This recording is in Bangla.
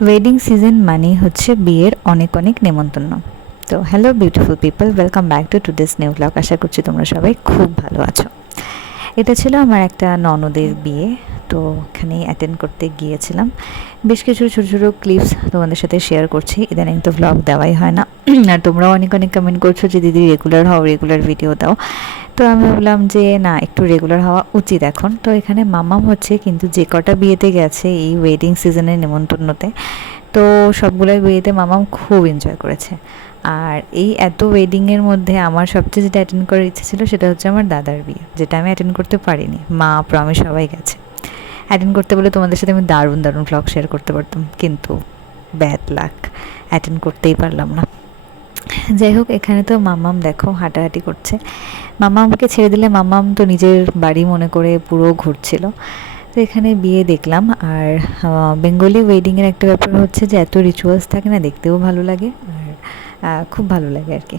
ওয়েডিং সিজন মানেই হচ্ছে বিয়ের অনেক অনেক নেমন্তন্ন। তো hello beautiful people, welcome back to today's new blog. আশা করছি তোমরা সবাই খুব ভালো আছো। এটা ছিল আমার একটা ননদের বিয়ে, তো ওখানে অ্যাটেন্ড করতে গিয়েছিলাম। বেশ কিছু ছোটো ছোটো ক্লিপস তোমাদের সাথে শেয়ার করছি। ইদানিং তো ভ্লগ দেওয়াই হয় না, আর তোমরাও অনেক অনেক কমেন্ট করছো যে দিদি রেগুলার হও, রেগুলার ভিডিও দাও। তো আমি ভাবলাম যে না, একটু রেগুলার হওয়া উচিত এখন। তো এখানে মামাম হচ্ছে, কিন্তু যে কটা বিয়েতে গেছে এই ওয়েডিং সিজনের নেমন্তন্নতে, তো সবগুলোই বিয়েতে মামাম খুব এনজয় করেছে। আর এই এত ওয়েডিংয়ের মধ্যে আমার সবচেয়ে যেটা অ্যাটেন্ড করার ইচ্ছে ছিল সেটা হচ্ছে আমার দাদার বিয়ে, যেটা আমি অ্যাটেন্ড করতে পারিনি। মা আমি সবাই গেছে। অ্যাটেন্ড করতে বলে তোমাদের সাথে আমি দারুণ দারুণ ভ্লগ শেয়ার করতে পারতাম, কিন্তু ব্যাড লাক, অ্যাটেন্ড করতেই পারলাম না। যাই হোক, এখানে তো মামাম দেখো হাঁটাহাঁটি করছে। মামামকে ছেড়ে দিলে মামাম তো নিজের বাড়ি মনে করে পুরো ঘুরছিল। তো এখানে বিয়ে দেখলাম। আর বেঙ্গলি ওয়েডিংয়ের একটা ব্যাপার হচ্ছে যে এত রিচুয়ালস থাকে না, দেখতেও ভালো লাগে আর খুব ভালো লাগে আর কি।